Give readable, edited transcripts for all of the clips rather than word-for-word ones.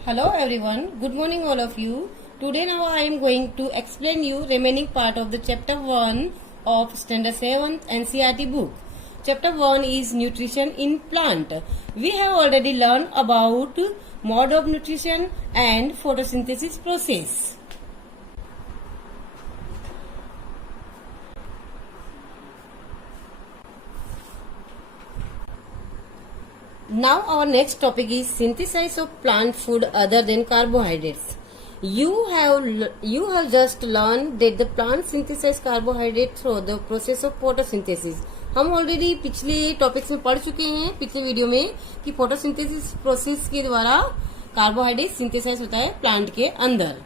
Hello everyone, good morning all of you. Today now I am going to explain you remaining part of the chapter 1 of standard 7th NCERT book. Chapter 1 is nutrition in plant. We have already learned about mode of nutrition and photosynthesis process. Now our next topic is synthesis of plant food other than carbohydrates. You have just learned that the plant synthesize carbohydrate through the process of photosynthesis. हम already पिछले topics में पढ़ चुके हैं पिछले video में कि photosynthesis process के द्वारा कार्बोहाइड्रेट सिंथेसाइज होता है प्लांट के अंदर.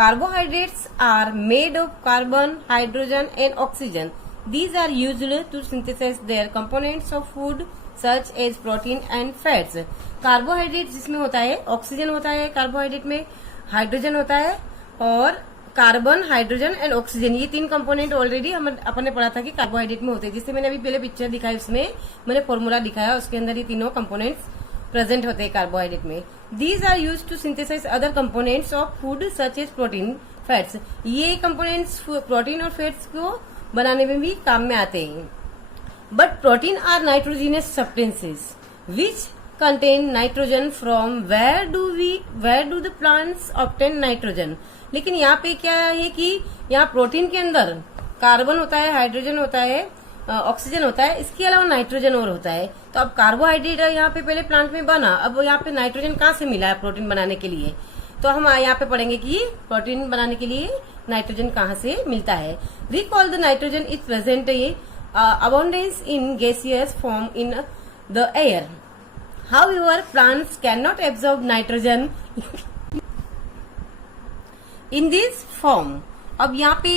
Carbohydrates are made of carbon, hydrogen and oxygen. These are used to synthesize their components of food such as protein and fats. Carbohydrate जिसमें होता है ऑक्सीजन होता है, कार्बोहाइड्रेट में हाइड्रोजन होता है और कार्बन, हाइड्रोजन एंड ऑक्सीजन, ये तीन कंपोनेंट ऑलरेडी अपन ने पढ़ा था कि कार्बोहाइड्रेट में होते हैं. जिससे मैंने अभी पहले पिक्चर दिखाई उसमें मैंने फॉर्मूला दिखाया, उसके अंदर ये तीनों कंपोनेंट्स प्रेजेंट होते हैं कार्बोहाइड्रेट में. These are used to synthesise other components of food such as protein, fats. ये कंपोनेंट्स प्रोटीन और फैट्स को बनाने में भी काम में आते हैं. But protein are nitrogenous substances which contain nitrogen from where do the plants obtain nitrogen. लेकिन यहाँ पे क्या है कि यहाँ प्रोटीन के अंदर कार्बन होता है, हाइड्रोजन होता है, ऑक्सीजन होता है, इसके अलावा नाइट्रोजन और होता है. तो अब कार्बोहाइड्रेट यहाँ पे पहले प्लांट में बना, अब यहाँ पे नाइट्रोजन कहाँ से मिला है प्रोटीन बनाने के लिए. तो हम यहाँ पे पढ़ेंगे कि प्रोटीन बनाने के लिए नाइट्रोजन कहाँ से मिलता है. Recall the nitrogen is present abundance in gaseous form in the air. However, plants cannot absorb nitrogen in this form. अब यहाँ पे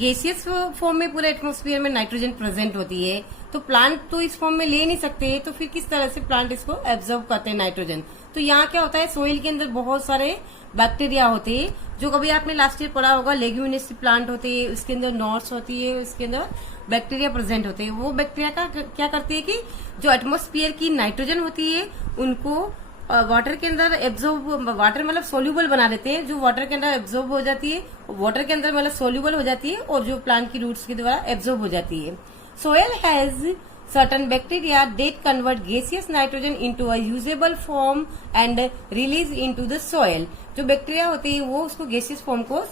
गैसियस फॉर्म में पूरे एटमॉस्फेयर में नाइट्रोजन प्रेजेंट होती है, तो प्लांट तो इस फॉर्म में ले नहीं सकते, तो फिर किस तरह से प्लांट इसको एब्जॉर्ब करते हैं नाइट्रोजन. तो यहाँ क्या होता है, सोइल के अंदर बहुत सारे बैक्टीरिया होते हैं, जो कभी आपने लास्ट ईयर पढ़ा होगा लेग्यूमिनेस प्लांट होते हैं, उसके अंदर नॉट्स होती है, उसके अंदर बैक्टीरिया प्रेजेंट होते हैं. वो बैक्टीरिया का क्या करती है कि जो एटमॉस्फेयर की नाइट्रोजन होती है उनको वाटर के अंदर एब्जॉर्ब, वाटर मतलब सोल्यूबल बना देते हैं, जो वाटर के अंदर एब्जॉर्ब हो जाती है, वाटर के अंदर मतलब सोल्यूबल हो जाती है और जो प्लांट की रूट्स के द्वारा एब्जॉर्ब हो जाती है. Soil has certain bacteria that convert gaseous nitrogen into a usable form and release into the soil. जो बैक्टीरिया होते हैं वो उसको गैसियस फॉर्म को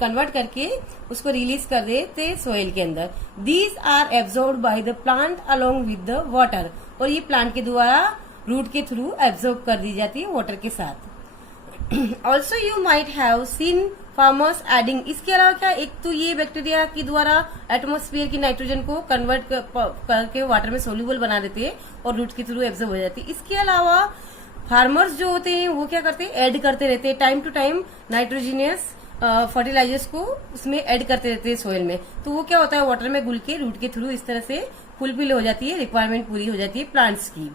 कन्वर्ट करके उसको रिलीज कर देते हैं सोइल के अंदर. These are absorbed by the plant along with the water. और ये प्लांट के द्वारा रूट के थ्रू एब्जॉर्ब कर दी जाती है वाटर के साथ. Also you might have seen farmers adding. इसके अलावा क्या, एक तो ये बैक्टीरिया के द्वारा एटमॉस्फेयर की नाइट्रोजन को कन्वर्ट करके वाटर में सोल्यूबल बना देते हैं और रूट के थ्रू एब्जॉर्ब हो जाती है. इसके अलावा फार्मर्स जो होते हैं वो क्या करते हैं, ऐड करते रहते हैं time to time nitrogenous fertilisers को उसमें ऐड करते रहते हैं सोइल में. तो वो क्या होता है, वाटर में घुल के रूट के थ्रू इस तरह से फुलफिल हो जाती है, रिक्वायरमेंट पूरी हो जाती है प्लांट्स की.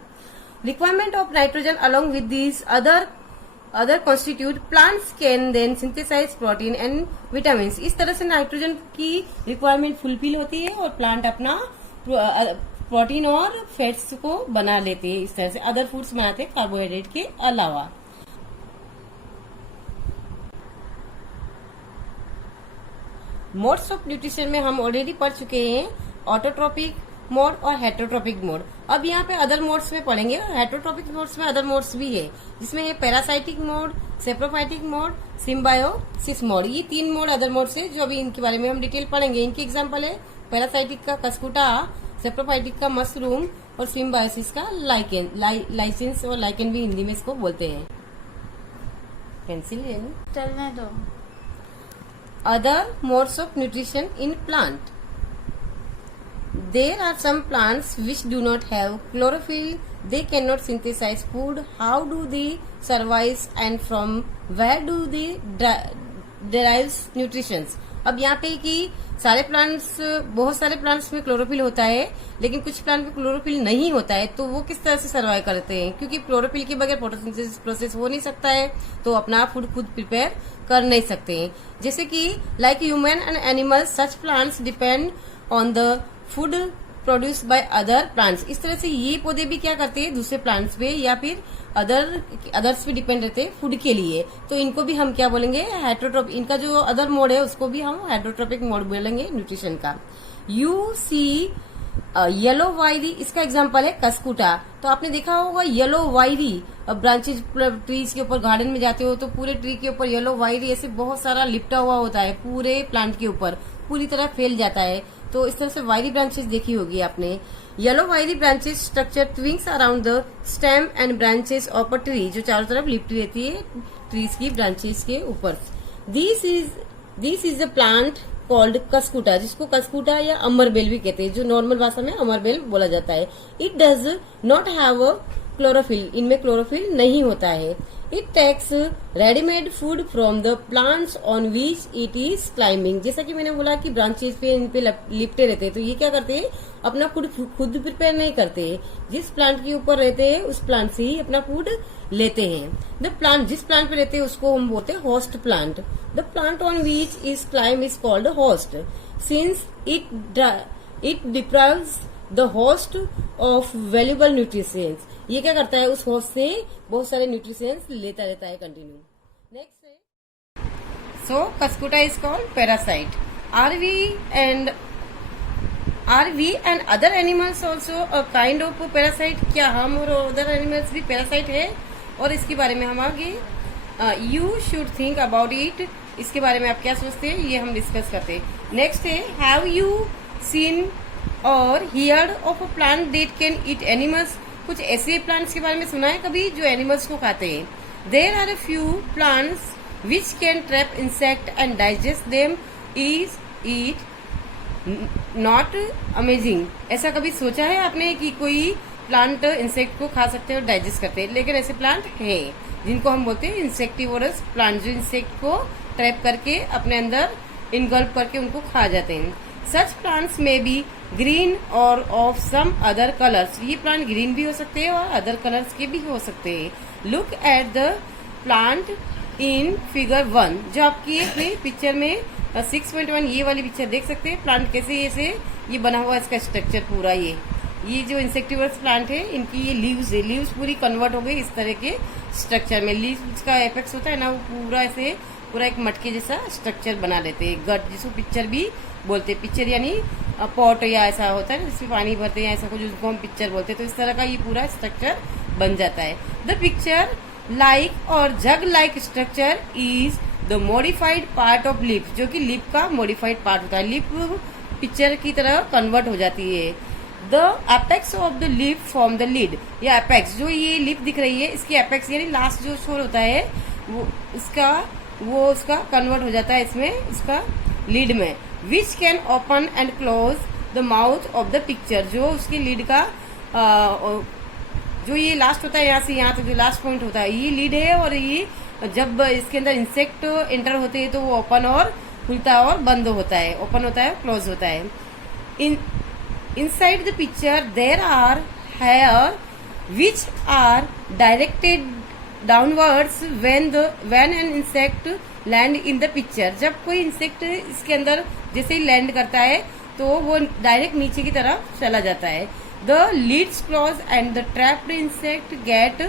Requirement of nitrogen along with this other constitute plants can then synthesize protein and vitamins. इस तरह से नाइट्रोजन की रिक्वायरमेंट फुलफिल होती है और प्लांट अपना प्रोटीन और फैट्स को बना लेते हैं. इस तरह से अदर फूड्स बनाते हैं कार्बोहाइड्रेट के अलावा. मोड्स ऑफ न्यूट्रिशन में हम ऑलरेडी पढ़ चुके हैं ऑटोट्रोपिक मोड और हेटरोट्रोपिक मोड. अब यहाँ पे अदर मोड्स में पढ़ेंगे. हेटरोट्रोपिक मोड्स में अदर मोड्स भी है, जिसमें है parasitic mode, saprophytic mode, symbiosis mode. ये तीन मोड अदर मोड्स है जो अभी इनके बारे में हम डिटेल पढ़ेंगे. इनके एग्जांपल है पैरासाइटिक का कस्कुटा, सेप्रोफाइटिक का मशरूम और सिम्बायोसिस का लाइकेन. लाइसेंस और लाइकेन भी हिंदी में इसको बोलते हैं. पेंसिल चलने दो. Other modes of nutrition in plant. There are some plants which do not have chlorophyll. They cannot synthesize food. How do they survive and from where do they derive nutrition? अब यहाँ पे कि बहुत सारे plants में chlorophyll होता है, लेकिन कुछ प्लांट में क्लोरोफिल नहीं होता है. तो वो किस तरह से सर्वाइव करते हैं, क्योंकि क्लोरोफिल के बगैर फोटोसिंथेसिस प्रोसेस हो नहीं सकता है, तो अपना फूड खुद प्रिपेयर कर नहीं सकते हैं. जैसे कि like human and animals, such plants depend on the food produce by other plants. इस तरह से ये पौधे भी क्या करते हैं, दूसरे प्लांट्स पे या फिर अदर्स पे डिपेंड रहते हैं फूड के लिए। तो इनको भी हम क्या बोलेंगे, हेट्रोट्रोपिक। इनका जो अदर मोड है उसको भी हम हेट्रोट्रोपिक मोड बोलेंगे न्यूट्रिशन का। यू सी येलो वायरी, इसका एग्जांपल है कस्कुटा। तो आपने देखा होगा येलो वायरी ब्रांचेज ट्रीज के ऊपर, गार्डन में जाते हो तो पूरे ट्री के ऊपर येलो वायरी ऐसे बहुत सारा लिपटा हुआ होता है, पूरे प्लांट के ऊपर पूरी तरह फैल जाता है। तो इस तरह से वायरी ब्रांचेस देखी होगी आपने। Yellow wiry branches structure twigs around the stem and branches of a tree, जो चारों तरफ लिपटी रहती है ट्रीज की ब्रांचेस के ऊपर। This is the plant called Cuscuta, जिसको कस्कुटा या अमरबेल भी कहते हैं, जो नॉर्मल भाषा में अमरबेल बोला जाता है। It does not have chlorophyll, इनमें क्लोरोफिल नहीं होता है। It takes readymade food from the plants on which it is climbing. जैसा कि मैंने बोला कि ब्रांचेस पे इन पे लिपटे रहते हैं, तो ये क्या करते हैं, अपना फूड खुद प्रिपेयर नहीं करते। जिस प्लांट के ऊपर रहते हैं उस प्लांट से ही अपना फूड लेते हैं। द प्लांट, जिस प्लांट पे रहते हैं उसको हम बोलते हैं host plant. The plant on which is climb is called host, since it deprives the host of valuable nutritions. ये क्या करता है, उस होस्ट से बहुत सारे न्यूट्रिशंस लेता रहता है कंटिन्यू। नेक्स्ट है, so Cuscuta is called parasite. Are we and other animals also a kind of parasite? क्या हम और अदर एनिमल्स भी पैरासाइट है? और इसके बारे में हम आगे you should think about it, इसके बारे में आप क्या सोचते हैं, ये हम डिस्कस करते हैं। नेक्स्ट है, हैव यू सीन और heard of a plant that can eat animals? कुछ ऐसे प्लांट्स के बारे में सुना है कभी जो एनिमल्स को खाते हैं? There are a few plants which can trap insect and digest them, is it not amazing? ऐसा कभी सोचा है आपने कि कोई प्लांट इंसेक्ट को खा सकते हैं और डाइजेस्ट करते हैं? लेकिन ऐसे प्लांट हैं जिनको हम बोलते हैं इंसेक्टिवोरस प्लांट, जो इंसेक्ट को ट्रैप करके अपने अंदर इनगल्प करके उनको खा जाते हैं। सच प्लांट्स में बी ग्रीन और ऑफ सम अदर कलर्स। ये प्लांट ग्रीन भी हो सकते हैं और अदर कलर्स के भी हो सकते हैं। Look at the plant in figure 1, जो आपकी अपनी पिक्चर में 6.1 ये वाली पिक्चर देख सकते हैं। प्लांट कैसे ऐसे ये बना हुआ है, इसका स्ट्रक्चर पूरा ये जो इंसेक्टिवर्स प्लांट है, इनकी ये लीव्स है, लीव्स पूरी कन्वर्ट हो गई इस तरह के स्ट्रक्चर में। लीव्स का एपेक्स होता है ना, वो पूरा ऐसे पूरा एक मटके जैसा स्ट्रक्चर बना लेते हैं, गट जिसको पिक्चर भी बोलते हैं। पिक्चर यानी पॉट या ऐसा होता है जिसमें पानी भरते हैं, ऐसा कुछ उसको हम पिक्चर बोलते हैं। तो इस तरह का ये पूरा स्ट्रक्चर बन जाता है। द पिक्चर लाइक और jug like structure is the modified part of leaf, जो कि लिप का मॉडिफाइड पार्ट होता है। लिप पिक्चर की तरह कन्वर्ट हो जाती है। The apex of the lip form the lid, या एपेक्स, जो ये लिप दिख रही है इसकी एपेक्स यानी लास्ट जो छोर होता है वो उसका कन्वर्ट हो जाता है इसमें, इसका लिड में। Which can open and close the mouth of the picture, जो उसके लिड का जो ये लास्ट होता है यहाँ से यहाँ तक जो लास्ट पॉइंट होता है ये लीड है। और ये जब इसके अंदर इंसेक्ट एंटर होते हैं तो वो ओपन और खुलता है और बंद होता है, ओपन होता है क्लोज होता है। Inside the picture there are hair which are directed downwards when an insect land in the picture। जब कोई इंसेक्ट इसके अंदर जैसे ही लैंड करता है तो वो डायरेक्ट नीचे की तरफ चला जाता है। The lids close and the trapped insect get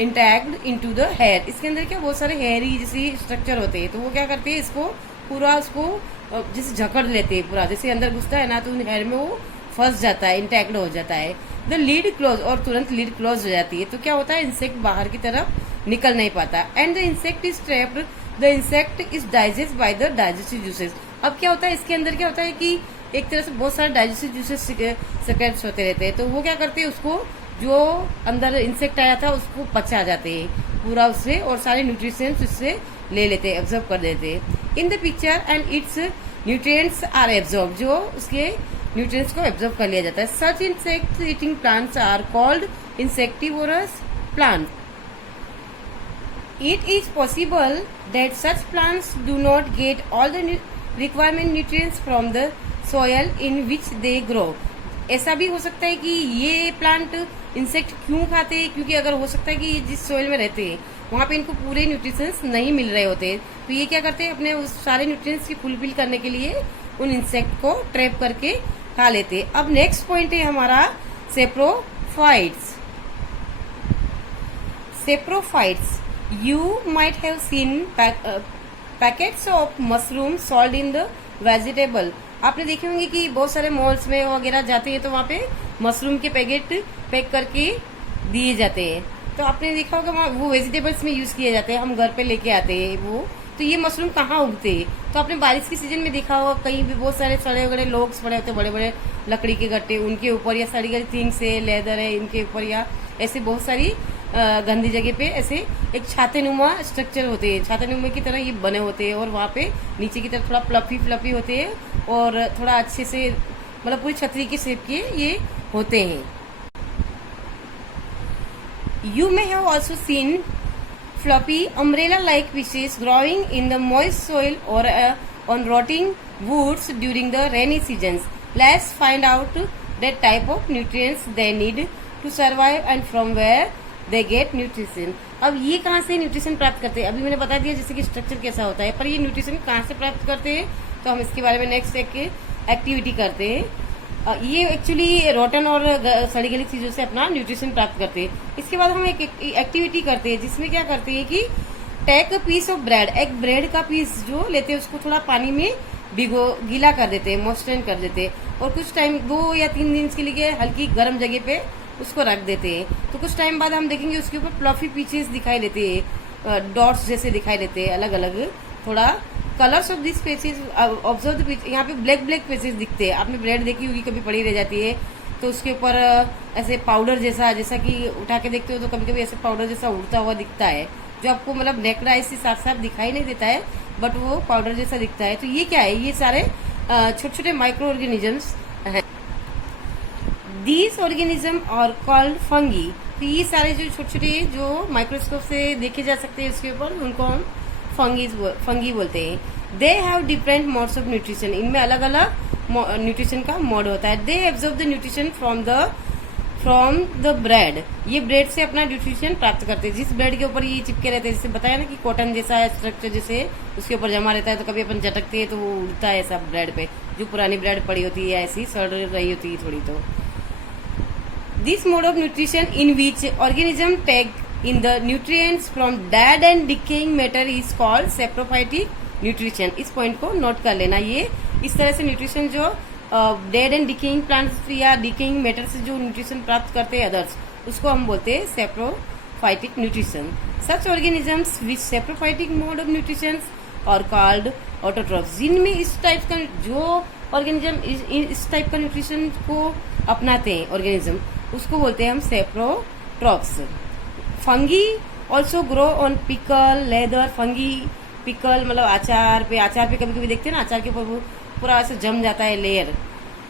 intact into the hair. इसके अंदर क्या बहुत सारे हेयरी जैसे स्ट्रक्चर होते हैं, तो वो क्या करते हैं इसको पूरा उसको जैसे जकड़ लेते हैं पूरा, जैसे अंदर घुसता है ना तो उन हेयर में वो फंस जाता है, इंटैक्ट हो जाता है। द लीड क्लोज, और तुरंत लीड क्लोज हो जाती है। तो क्या होता है इंसेक्ट बाहर की तरफ निकल नहीं पाता। And the insect is trapped, the insect is digest by the digestive juices. अब क्या होता है इसके अंदर क्या होता है कि एक तरह से बहुत सारे डाइजेस्टिव जूसेस सेक्रेट्स होते रहते हैं, तो वो क्या करते हैं उसको जो अंदर इंसेक्ट आया था उसको पचा जाते हैं पूरा उससे, और सारे न्यूट्रिशंस उससे ले लेते हैं, एब्जॉर्ब कर देते हैं in the pitcher and its nutrients are absorb, जो उसके न्यूट्रिएंट्स को एब्जॉर्ब कर लिया जाता है। Such insect eating plants are called insectivorous plant. It is possible that such plants do not get all the requirement nutrients from the soil in which they grow। ऐसा भी हो सकता है कि ये प्लांट इंसेक्ट क्यों खाते हैं, क्योंकि अगर हो सकता है कि जिस सोइल में रहते हैं वहाँ पे इनको पूरे न्यूट्रिशंस नहीं मिल रहे होते, तो ये क्या करते हैं अपने उस सारे न्यूट्रिएंट्स की फुलफिल करने के लिए उन इंसेक्ट को ट्रैप करके खा लेते। अब नेक्स्ट पॉइंट है हमारा saprophytes. Saprophytes, you might have seen packets of mushroom sold in the vegetable. आपने देखे होंगे कि बहुत सारे मॉल्स में वगैरह जाते हैं तो वहाँ पे मशरूम के पैकेट पैक करके दिए जाते हैं। तो आपने देखा होगा वहाँ वो वेजिटेबल्स में यूज किए जाते हैं, हम घर पे लेके आते हैं वो। तो ये मशरूम कहाँ उगते हैं? तो आपने बारिश के सीजन में देखा होगा कहीं भी बहुत सारे सड़े वगड़े लोग पड़े होते हैं, बड़े बड़े लकड़ी के गट्टे उनके ऊपर, या सड़ी गली थिंग्स है, लेदर है इनके ऊपर, या ऐसे बहुत सारी गंदी जगह पे ऐसे एक छातेनुमा स्ट्रक्चर होते हैं, छातेनुमा की तरह ये बने होते हैं, और वहाँ पे नीचे की तरफ थोड़ा फ्लफी फ्लफी होते हैं और थोड़ा अच्छे से मतलब पूरी छतरी के शेप के ये होते हैं। You may have also seen fluffy umbrella like pieces growing in the moist soil और on rotting woods during the rainy seasons. Let's find out that type of nutrients they need to survive and from where they get nutrition. अब ये कहाँ से nutrition प्राप्त करते हैं? अभी मैंने बता दिया जैसे कि स्ट्रक्चर कैसा होता है, पर ये न्यूट्रिशन कहाँ से प्राप्त करते हैं तो हम इसके बारे में नेक्स्ट एक एक्टिविटी करते हैं। ये एक्चुअली रोटन और सड़ी गली चीजों से अपना न्यूट्रिशन प्राप्त करते हैं। इसके बाद हम एक एक्टिविटी करते हैं जिसमें क्या करते हैं कि take a piece of bread, एक ब्रेड का पीस जो लेते हैं उसको थोड़ा पानी में गीला कर देते हैं, मॉइस्चर कर देते हैं, और कुछ टाइम 2 या 3 दिन के लिए हल्की गर्म जगह पे उसको रख देते हैं। तो कुछ टाइम बाद हम देखेंगे उसके ऊपर फ्लफी पीसेस दिखाई देते हैं, डॉट्स जैसे दिखाई देते हैं अलग अलग। थोड़ा colours of this pieces observe the, यहाँ पे ब्लैक ब्लैक पीसेस दिखते हैं। आपने ब्रेड देखी होगी कभी पड़ी रह जाती है तो उसके ऊपर ऐसे पाउडर जैसा कि उठा के देखते हो तो कभी कभी ऐसे पाउडर जैसा उड़ता हुआ दिखता है, जो आपको मतलब नेक्ड आई से साफ साफ दिखाई नहीं देता है, बट वो पाउडर जैसा दिखता है। तो ये क्या है? ये सारे छोटे छोटे माइक्रो ऑर्गेनिजम्स हैं। These organism are called fungi. तो ये सारे जो छोटे छोटे जो माइक्रोस्कोप से देखे जा सकते हैं उसके ऊपर, उनको हम फंगी बोलते हैं। They have different modes of nutrition. इनमें अलग अलग न्यूट्रिशन का मोड होता है। They absorb the nutrition from the bread. ये ब्रेड से अपना न्यूट्रिशन प्राप्त करते हैं। जिस ब्रेड के ऊपर ये चिपके रहते हैं, जैसे बताया ना कि कॉटन जैसा स्ट्रक्चर जैसे उसके ऊपर जमा रहता है, तो कभी अपन झटकते हैं तो वो उड़ता है ऐसा ब्रेड पे, जो पुरानी ब्रेड पड़ी होती है ऐसी सड़ रही होती है थोड़ी। तो this mode of nutrition in which organism take in the nutrients from dead and decaying matter is called saprophytic nutrition. इस पॉइंट को नोट कर लेना। ये इस तरह से न्यूट्रिशन जो डेड एंड डिकेइंग प्लांट्स या डिकेइंग मैटर से जो न्यूट्रिशन प्राप्त करते हैं अदर्स, उसको हम बोलते हैं saprophytic nutrition. Such organisms with saprophytic mode of nutrition are called autotrophs. जिनमें इस टाइप का जो ऑर्गेनिज्म इस टाइप का न्यूट्रिशन को अपनाते हैं ऑर्गेनिज्म, उसको बोलते हैं हम saprotrophs. Fungi also grow on pickle, leather. Fungi pickle मतलब अचार पे कभी कभी देखते हैं ना, अचार के ऊपर पूरा ऐसे जम जाता है लेयर।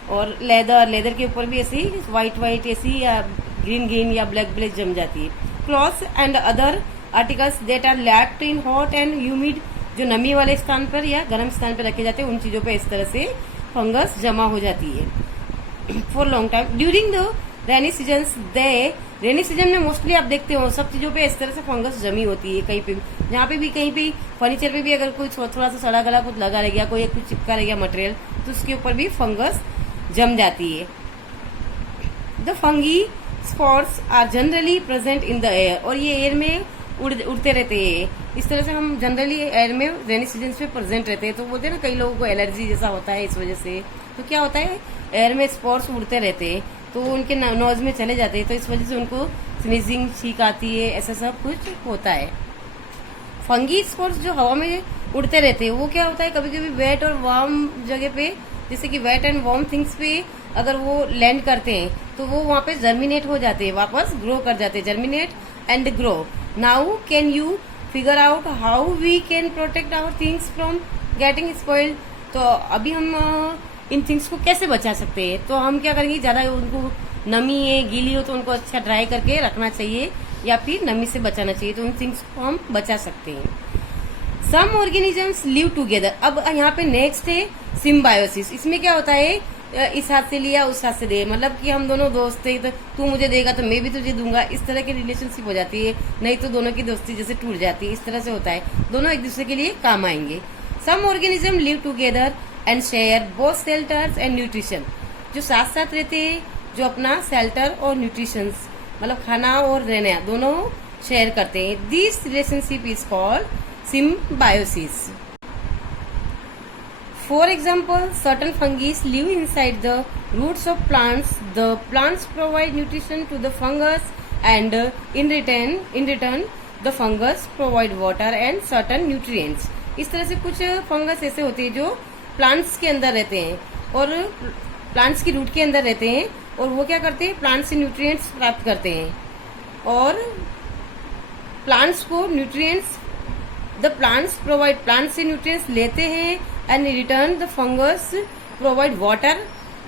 और लेदर के ऊपर भी ऐसी व्हाइट ऐसी या ग्रीन या ब्लैक जम जाती है। Clothes and other articles that are lapped in hot and humid, जो नमी वाले स्थान पर या गर्म स्थान पर रखे जाते हैं, उन चीजों पर इस तरह से फंगस जमा हो जाती है for long time during the rainy season. Rainy season में मोस्टली आप देखते हो सब चीजों पे इस तरह से फंगस जमी होती है। कहीं पे जहाँ पे भी कहीं पे फर्नीचर पे भी अगर कोई थोड़ा सा सड़ा गला कुछ लगा रह गया, कोई कुछ चिपका रह गया मटेरियल, तो उसके ऊपर भी फंगस जम जाती है। The fungi spots are generally present in the air, और ये एयर में उड़ते रहते हैं। इस तरह से हम जनरली एयर में रेनी सीजन पे प्रेजेंट रहते हैं। तो बोलते हैं ना कई लोगों को एलर्जी जैसा होता है इस वजह से। तो क्या होता है, एयर में स्पॉट्स उड़ते रहते हैं तो उनके नोज में चले जाते हैं, तो इस वजह से उनको स्नीजिंग छींक आती है, ऐसा सब कुछ होता है। फंगी स्पॉट्स जो हवा में उड़ते रहते हैं वो क्या होता है, कभी कभी वेट और वार्म जगह पे, जैसे कि वेट एंड वार्म थिंग्स पे अगर वो लैंड करते हैं तो वो वहाँ पे जर्मिनेट हो जाते हैं, वापस ग्रो कर जाते हैं। Germinate and grow. Now can you figure out how we can protect our things from getting spoiled. तो अभी हम इन थिंग्स को कैसे बचा सकते हैं? तो हम क्या करेंगे, ज्यादा उनको नमी है गीली हो तो उनको अच्छा ड्राई करके रखना चाहिए, या फिर नमी से बचाना चाहिए, तो उन थिंग्स को हम बचा सकते हैं। Some organisms live together. अब यहाँ पे नेक्स्ट है सिम्बायोसिस। इसमें क्या होता है, इस हाथ से लिया उस हाथ से दे, मतलब कि हम दोनों दोस्त थे, तो तू मुझे देगा तो मैं भी तुझे दूंगा, इस तरह की रिलेशनशिप हो जाती है। नहीं तो दोनों की दोस्ती जैसे टूट जाती है, इस तरह से होता है, दोनों एक दूसरे के लिए काम आएंगे। Some organism live together and share both shelters and nutrition. जो साथ साथ रहते हैं, जो अपना शेल्टर और न्यूट्रिशंस मतलब खाना और रहना दोनों शेयर करते हैं। This relationship is called symbiosis. For example, certain fungi live inside the roots of plants. The plants provide nutrition to the fungus, and in return, the fungus provide water and certain nutrients. इस तरह से कुछ fungus ऐसे होते हैं जो plants के अंदर रहते हैं और प्लांट्स की रूट के अंदर रहते हैं, और वो क्या करते हैं, प्लांट से न्यूट्रिएंट्स प्राप्त करते हैं और प्लांट्स को nutrients the plants provide plant से न्यूट्रिएंट्स लेते हैं, and in return the fungus provide water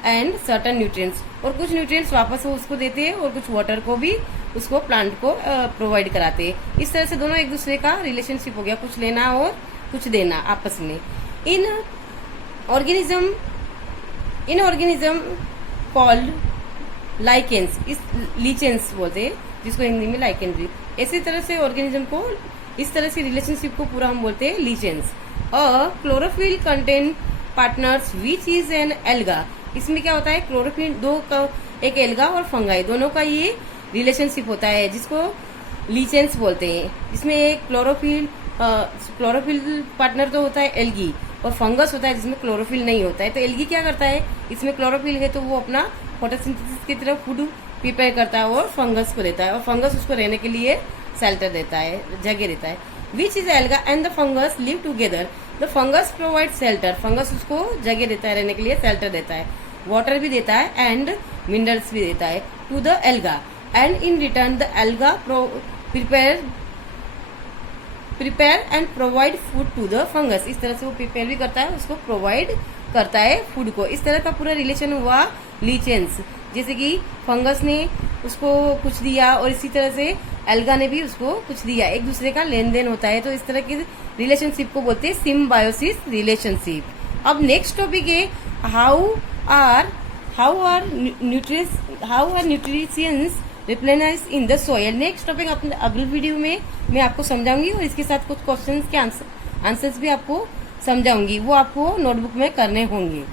and certain nutrients, और कुछ न्यूट्रिएंट्स वापस वो उसको देते हैं और कुछ वाटर को भी उसको प्लांट को प्रोवाइड कराते हैं। इस तरह से दोनों एक दूसरे का रिलेशनशिप हो गया, कुछ लेना और कुछ देना आपस में। इन ऑर्गेनिज्म कॉल्ड लाइकेंस, इस लीचेंस बोलते हैं जिसको हिंदी में लाइकेंड्री। इसी तरह से ऑर्गेनिज्म को इस तरह से रिलेशनशिप को पूरा हम बोलते हैं lichens. Chlorophyll contain partners which is an alga. इसमें क्या होता है, क्लोरोफिल दो का एक एल्गा और फंगाई दोनों का ये रिलेशनशिप होता है जिसको लीचेंस बोलते हैं। इसमें एक क्लोरोफिल पार्टनर तो होता है एल्गी, और फंगस होता है जिसमें क्लोरोफिल नहीं होता है। तो एल्गी क्या करता है, इसमें क्लोरोफिल है तो वो अपना फोटोसिंथेसिस की तरफ फूड प्रिपेयर करता है और फंगस को देता है, और फंगस उसको रहने के लिए शेल्टर देता है, जगह देता है। Which is alga and the fungus live together. The fungus provide shelter, fungus उसको जगह देता है, रहने के लिए शेल्टर देता है, वाटर भी देता है एंड मिनरल्स भी देता है to the alga, and in return the alga prepare and provide food to the fungus. इस तरह से वो प्रिपेयर भी करता है, उसको प्रोवाइड करता है फूड को। इस तरह का पूरा रिलेशन हुआ लीचेंस, जैसे कि फंगस ने उसको कुछ दिया और इसी तरह से एल्गा ने भी उसको कुछ दिया, एक दूसरे का लेन देन होता है। तो इस तरह के रिलेशनशिप को बोलते हैं सिम्बायोसिस रिलेशनशिप। अब नेक्स्ट टॉपिक है how are nutritions replenish in the soil. Next topic अपने अगले वीडियो में मैं आपको समझाऊंगी, और इसके साथ कुछ क्वेश्चंस के आंसर्स भी आपको समझाऊंगी, वो आपको नोटबुक में करने होंगे।